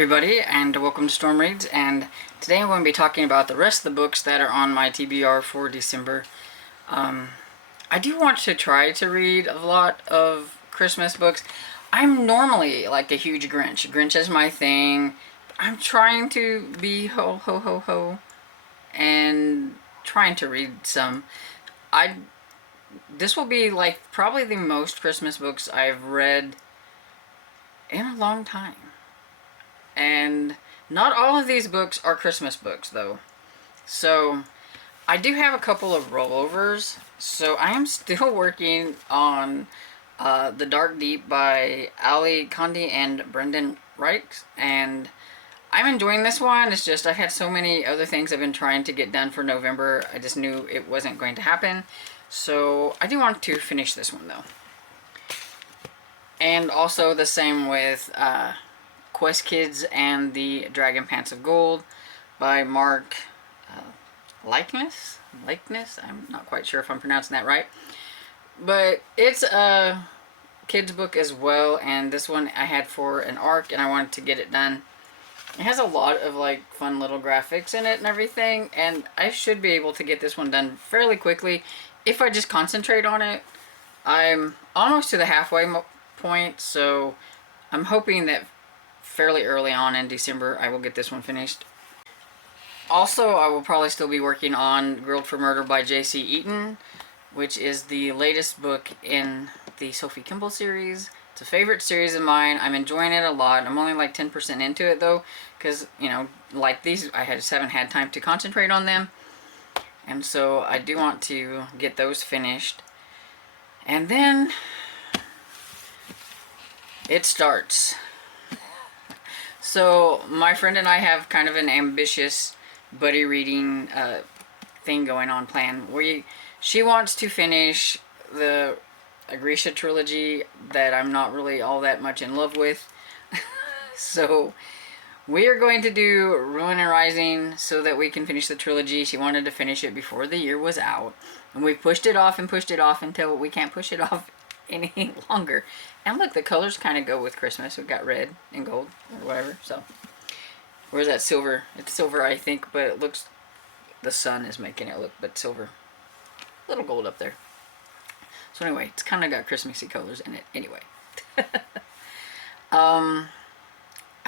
everybody, and welcome to Storm Reads, and today I'm going to be talking about the rest of the books that are on my TBR for December. I do want to try to read a lot of Christmas books. I'm normally like a huge Grinch. Grinch is my thing. I'm trying to be ho ho ho ho and trying to read some. This will be like probably the most Christmas books I've read in a long time. And not all of these books are Christmas books, though. So, I do have a couple of rollovers. So, I am still working on The Dark Deep by Ali Condi and Brendan Reichs. And I'm enjoying this one. It's just I've had so many other things I've been trying to get done for November. I just knew it wasn't going to happen. So, I do want to finish this one, though. And also the same with Quest Kids and the Dragon Pants of Gold by Mark Likeness? I'm not quite sure if I'm pronouncing that right. But it's a kid's book as well, and this one I had for an arc and I wanted to get it done. It has a lot of like fun little graphics in it and everything, and I should be able to get this one done fairly quickly if I just concentrate on it. I'm almost to the halfway point, so I'm hoping that fairly early on in December I will get this one finished. Also, I will probably still be working on Grilled for Murder by J.C. Eaton, which is the latest book in the Sophie Kimball series. It's a favorite series of mine. I'm enjoying it a lot. I'm only like 10% into it though, because, you know, like these, I just haven't had time to concentrate on them. And so I do want to get those finished. And then it starts. So my friend and I have kind of an ambitious buddy reading thing going on plan. She wants to finish the Grisha trilogy that I'm not really all that much in love with. So we are going to do Ruinerizing so that we can finish the trilogy. She wanted to finish it before the year was out. And we pushed it off until we can't push it off any longer. And look, the colors kind of go with Christmas. We've got red and gold or whatever. So, where's that silver? It's silver, I think, but it looks, the sun is making it look but silver. Little gold up there. So anyway, it's kind of got Christmassy colors in it. Anyway, I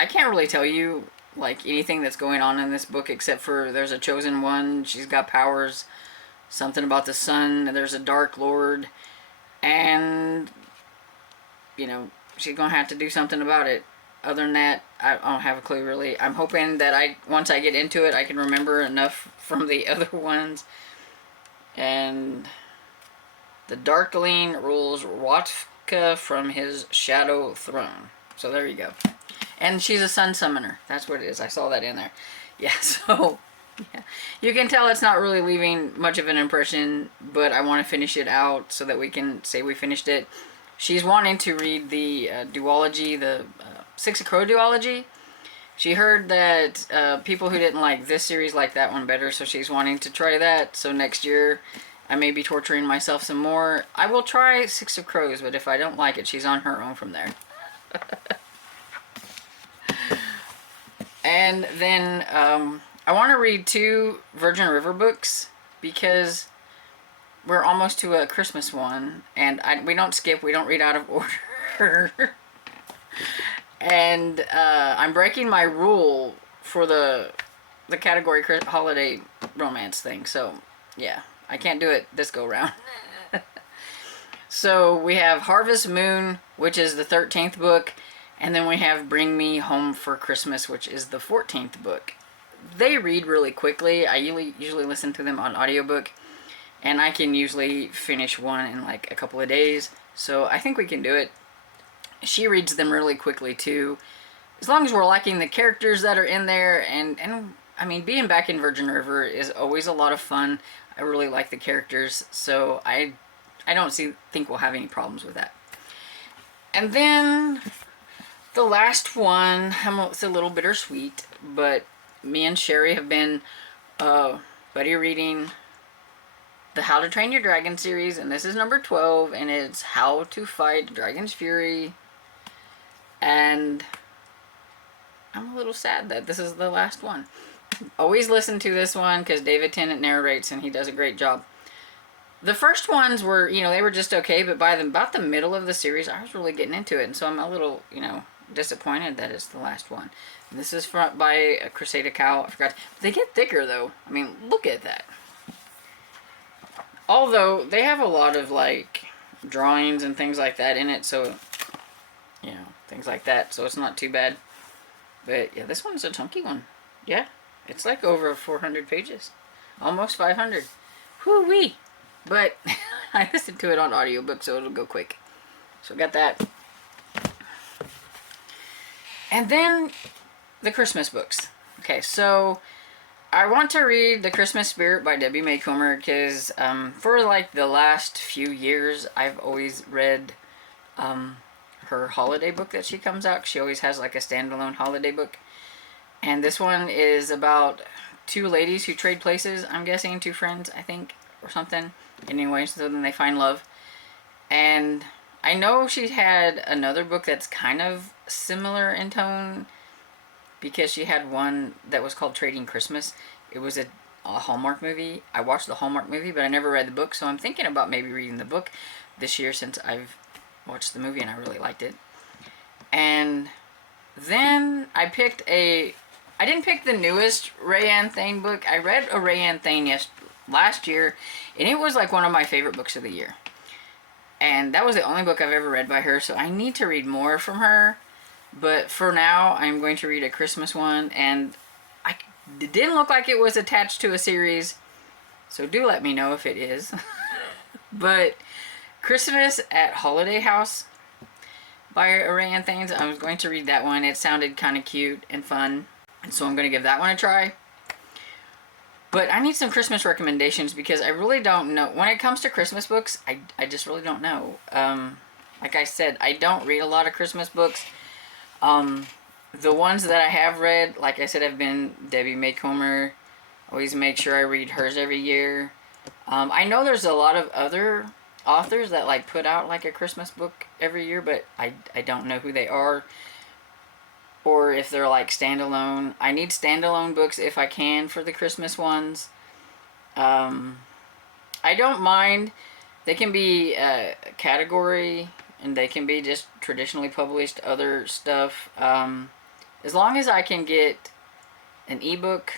can't really tell you like anything that's going on in this book except for there's a chosen one. She's got powers. Something about the sun. There's a dark lord. And, you know, she's going to have to do something about it. Other than that, I don't have a clue, really. I'm hoping that once I get into it, I can remember enough from the other ones. And the Darkling rules Watka from his shadow throne. So there you go. And she's a sun summoner. That's what it is. I saw that in there. Yeah, so yeah. You can tell it's not really leaving much of an impression, but I want to finish it out so that we can say we finished it. She's wanting to read the duology, the Six of Crow duology. She heard that people who didn't like this series like that one better, so she's wanting to try that. So next year, I may be torturing myself some more. I will try Six of Crows, but if I don't like it, she's on her own from there. And then I want to read 2 Virgin River books because we're almost to a Christmas one, and we don't skip, we don't read out of order. And I'm breaking my rule for the category holiday romance thing, so yeah, I can't do it this go round. So we have Harvest Moon, which is the 13th book, and then we have Bring Me Home for Christmas, which is the 14th book. They read really quickly. I usually listen to them on audiobook, and I can usually finish one in like a couple of days. So I think we can do it. She reads them really quickly too. As long as we're liking the characters that are in there, and I mean, being back in Virgin River is always a lot of fun. I really like the characters, so I don't think we'll have any problems with that. And then the last one, it's a little bittersweet, but me and Sherry have been buddy reading the How to Train Your Dragon series, and this is number 12, and it's How to Fight Dragon's Fury. And I'm a little sad that this is the last one. Always listen to this one because David Tennant narrates and he does a great job. The first ones were, they were just okay, but by about the middle of the series, I was really getting into it, and so I'm a little, disappointed that it's the last one. And this is by Crusade Cow. I forgot. They get thicker though. I mean, look at that. Although they have a lot of like drawings and things like that in it, so things like that. So it's not too bad. But yeah, this one's a chunky one. Yeah, it's like over 400 pages, almost 500. Whoo wee! But I listened to it on audiobook, so it'll go quick. So got that. And then the Christmas books. Okay, so I want to read The Christmas Spirit by Debbie May Comer because for like the last few years, I've always read her holiday book that she comes out. She always has like a standalone holiday book. And this one is about two ladies who trade places, I'm guessing, two friends, I think, or something. Anyway, so then they find love. And I know she had another book that's kind of similar in tone because she had one that was called Trading Christmas. It was a Hallmark movie. I watched the Hallmark movie, but I never read the book, so I'm thinking about maybe reading the book this year since I've watched the movie and I really liked it. And then I didn't pick the newest Rayanne Thane book. I read a Rayanne Thane last year, and it was like one of my favorite books of the year. And that was the only book I've ever read by her, so I need to read more from her. But for now, I'm going to read a Christmas one, and it didn't look like it was attached to a series, so do let me know if it is. But Christmas at Holiday House by Rayanne Thane, I was going to read that one. It sounded kind of cute and fun, and so I'm going to give that one a try. But I need some Christmas recommendations because I really don't know. When it comes to Christmas books, I just really don't know. Like I said, I don't read a lot of Christmas books. The ones that I have read, like I said, have been Debbie May Comer. Always make sure I read hers every year. I know there's a lot of other authors that like put out like a Christmas book every year, but I don't know who they are. Or if they're like standalone. I need standalone books if I can for the Christmas ones. I don't mind. They can be a category and they can be just traditionally published other stuff. As long as I can get an ebook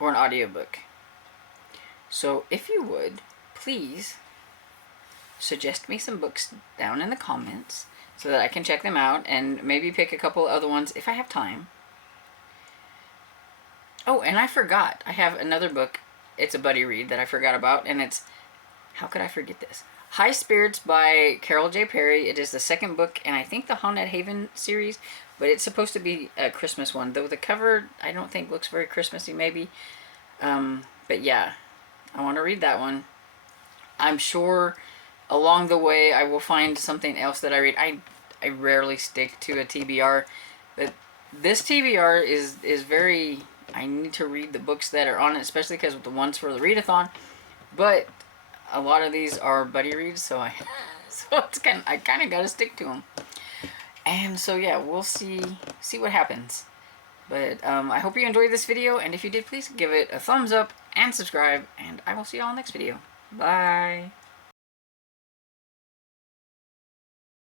or an audiobook. So if you would, please suggest me some books down in the comments so that I can check them out and maybe pick a couple other ones if I have time. Oh, and I forgot. I have another book. It's a buddy read that I forgot about, and it's, how could I forget this? High Spirits by Carol J. Perry. It is the second book, and I think the Haunted Haven series, but it's supposed to be a Christmas one, though the cover I don't think looks very Christmassy maybe. But yeah, I want to read that one. I'm sure along the way I will find something else that I read. I rarely stick to a TBR, but this TBR is very, I need to read the books that are on it, especially because the ones for the readathon, but a lot of these are buddy reads, so I kind of got to stick to them. And so yeah, we'll see what happens. But I hope you enjoyed this video, and if you did, please give it a thumbs up and subscribe, and I will see you all next video. Bye.